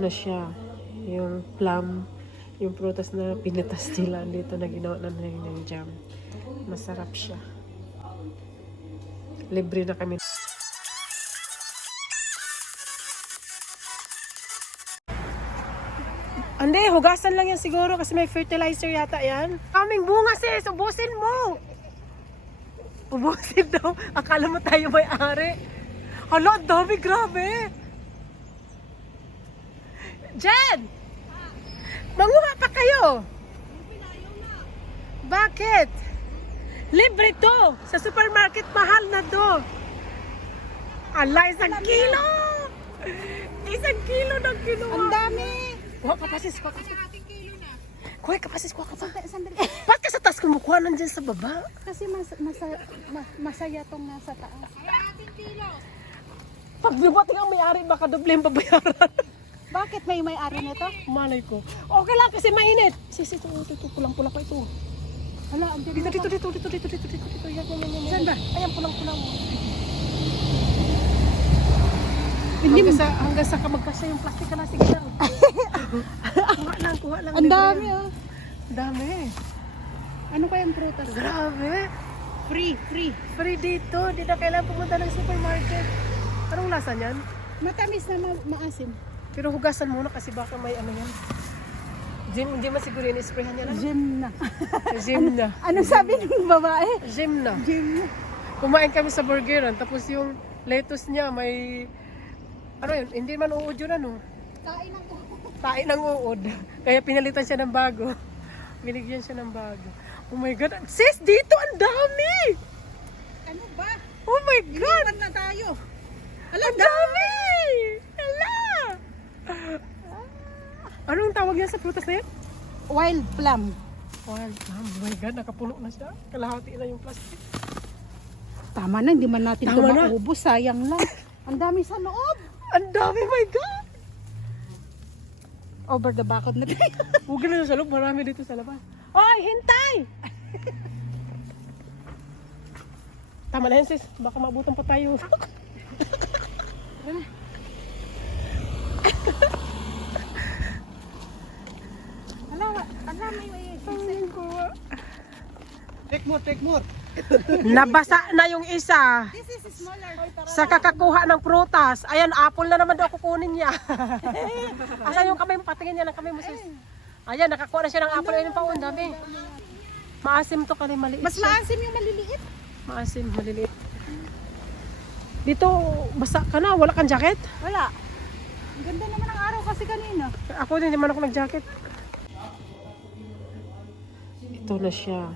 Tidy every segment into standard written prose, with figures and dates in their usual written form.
Na siya, yung plum, yung prutas na pinitas nila dito na ginawa na ng jam. Masarap siya. Libre na kami. Hindi, hugasan lang yan siguro kasi may fertilizer yata yan. Kaming bunga sis, ubusin mo! Ubusin daw. Akala mo tayo may-ari. Hala, ang dami, grabe! Jen! Manguha pa kayo! Bakit? Libre to! Sa supermarket, mahal na to! Ala, 1 kilo! 1 kilo ng kinuha! Ang dami! Kuha ka pa sis, kuha ka pa. Kuha ka pa sis, kuha ka pa. Sandali. Ba't ka sa taas kumukuha nandyan sa baba? Kasi masaya tong nasa taas. Pag dumating ang may-ari, baka doble ang babayaran. Bakit may-ari nito? Malay ko. Okay lang kasi mainit. Sis, ito, pulang-pula pa ito. Hala, ang Dito. Yan. Saan ba? Ayan, pulang-pulang. Hindi Hanggang sa kamagkasya yung plastic ka na, sige lang. Kuha lang. Ang dami oh. Dami. Ano kayang prutas? Grabe. Free. Free dito. Di na kailangan pumunta ng supermarket. Anong lasa niyan? Matamis na maasim. Pero hugasan muna kasi baka may ano yan. Hindi man siguro in-sprayhan yan. Gym na. Gym na. Anong sabi ng babae? Gym na. Gym na. Kumain kami sa burgeran. Tapos yung lettuce niya may... Ano yun? Hindi man uod yun ano. Tain ng uod. Kaya pinalitan siya ng bago. Binigyan siya ng bago. Oh my God. Sis, dito ang dami! Ano ba? Oh my God! Iwan na tayo. Ang dami! Hala! Anong tawag niya sa prutas na yan? Wild plum. Wild plum. Oh my God, nakapuno na siya. Kalahati na yung plastic. Tama na, hindi man natin ito Tama na. maubos. Sayang lang. Ang dami sa loob. Ang dami, my God! Over the bakod na tayo. Huwag na sa loob, marami dito sa labas. Oy, hintay! Tama na yan, sis. Baka maabutan pa tayo. Alam mo Take more. Nabasa na yung isa. This is smaller. Sa kakakuha ng prutas. Ayan, apple na naman daw kukunin niya. Asan yung kamay mo? Patingin niya ng kamay mo, sis. Ayan, nakakuha na siya ng apple. Ayun pa, ang dami. Maasim to kasi maliit Mas siya. maasim yung maliliit. Maasim, maliliit. Dito, basa ka na. Wala kang jacket? Wala. Ang ganda naman ang araw kasi kanina. Ako din, hindi man ako nag-jacket. Ito na siya.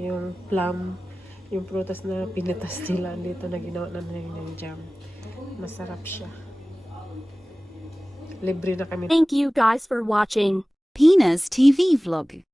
Yung plum, yung prutas na pinitas nila dito na ginawa na ng jam. Masarap siya. Libre na kami. Thank you guys for watching. Penas TV vlog.